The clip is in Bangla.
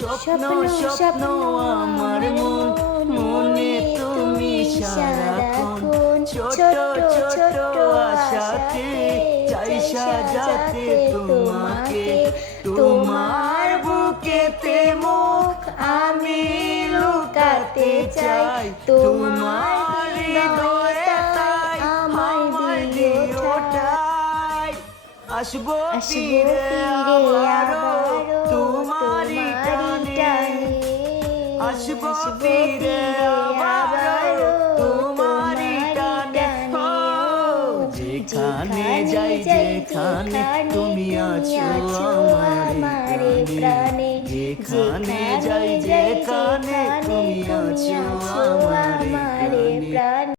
স্বপ্ন স্বপ্ন আমার মনে তুমি সারাক্ষণ ছোট ছোট আশাতে চাই সাজাতে তোমাকে তোমার বুকেতে মুখ আমি লুকাতে চাই তোমার হৃদয়ে তাই আমায় দিও ঠাই আসবো ফিরে আবারো তোমারই টানে আসবো ফিরে আবারো তোমারই টানে যেখানে যাই যেখানে তুমি আছো আমার প্রাণে যেখানে যাই যেখানে তুমি আছো আমার প্রাণে।